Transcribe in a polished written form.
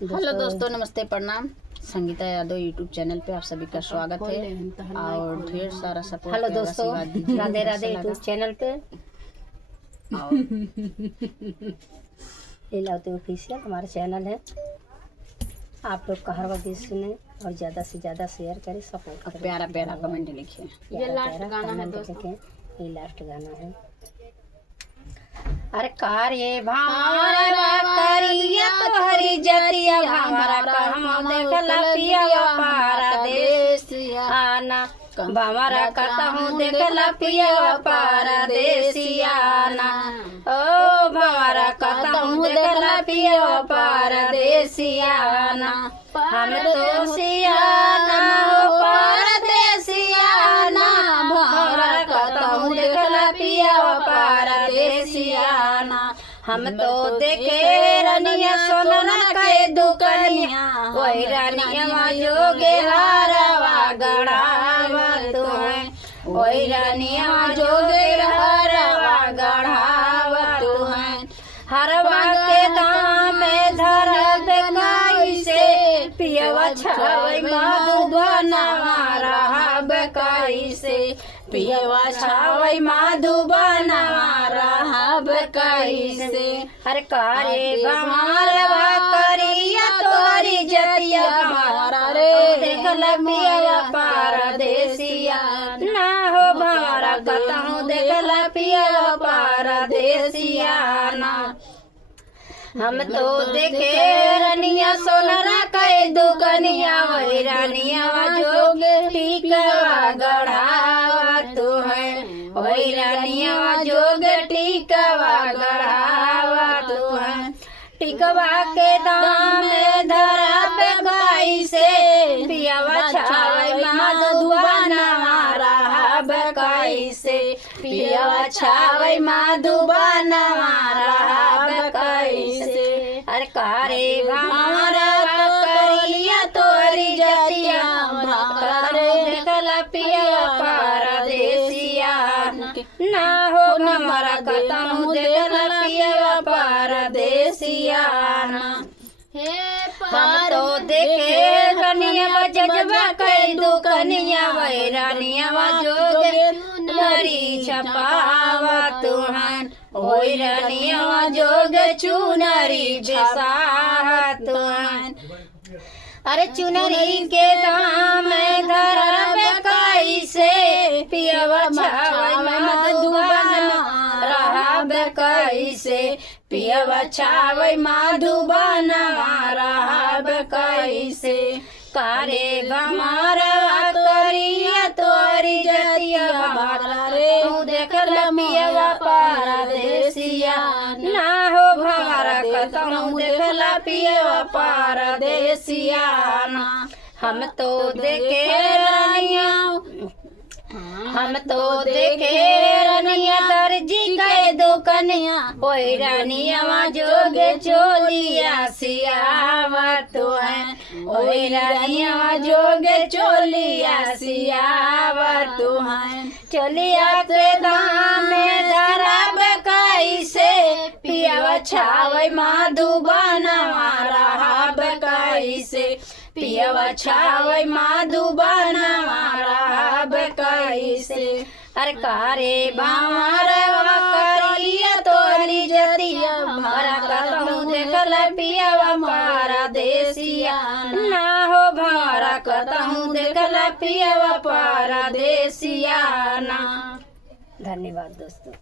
Hello दोस्तों, नमस्ते, प्रणाम। संगीता यादव यूट्यूब चैनल पे आप सभी का स्वागत है और ढेर सारा सपोर्ट। हेलो दोस्तों, राधे राधे यूट्यूब चैनल पे लीलावती ऑफिशियल हमारा चैनल है। आप लोग का हर वक्त सुने और ज़्यादा से ज़्यादा शेयर करें, सपोर्ट करें। प्यारा प्यारा कमेंट लिखिए। ये लास्ट गाना है दोस्तों, ये लास्ट गाना है। अरे कार्य भावरा करिया तो हरी जतिया भावरा कहम देखला पिया पारा देसिया आना भावरा कहूँ देखला पिया पारा देसिया आना ओ भावरा कहूँ देखला पिया पारा देसिया आना हम तो सियाना पारा देसिया आना भावरा कहूँ देखला पिया पारा देसिया हम तो देखे रनिया सोना के दुकनिया वही रानिया जोगे हारवा गढ़ावा तो है वही रानिया जोगे हारवा गढ़ावा तो है हरवा के दाम में धरब कैसे पियवा छावई मधुबना रहब कैसे पियवा छावई मधुबना रहब कैसे हर कारे गमारवा करिया तोहरी जतिया हमारा रे देखल पियवा पारदेसिया ना हो भंवरा कहूँ देखल पियवा पारदेसिया ना हम तो देखे रनिया सोनरा के दुकनिया वही रानिया जोग टीकवा गढ़ावा तो है वही रानिया जोग टीकवा गढ़ावा तो है टिकवा के दाम में धरब कैसे पियवा छावई मधुबना रहब कैसे पियवा छावई मधुबना रहब कैसे अरे कारे भावरा करिया तोरी जतिया करे देखला पिया पारदेसिया ना हो हमारा कहूँ देखला पिया पारदेसिया हम तो देखे रनिया जजबा कई दुकनिया वही रानिया जोगे नरी छपावा तुहन वही रानिया जोगे चुनरी बेसाहा तुहन अरे चुनरी के दाम धरब कैसे पियवा छावई मधुबना रहब कैसे पियवा छावई मधुबना रहब कैसे कारे गमारवा करिया तोरी जतिया हमारा रे देखल पियवा पारदेसिया ना हो भंवरा कहूँ देखला पियवा पारदेसिया ना हम तो देखे रनिया हम तो देखे रनिया दर्जी के दुकनिया वही रानिया जोगे चोलिया सियावा तो है वही रानिया जोगे चोलिया सियावा तो है चोलिया के दाम में धरब कैसे पियवा छावई मधुबना रहब कैसे पियवा छावई मधुबना रहब कैसे अरे कारे भावरा करिया तोरी जतिया हमारा कहूँ देखल पियवा पारदेसिया ना हो भंवरा कहूँ देखल पियवा पारदेसिया ना। धन्यवाद दोस्तों।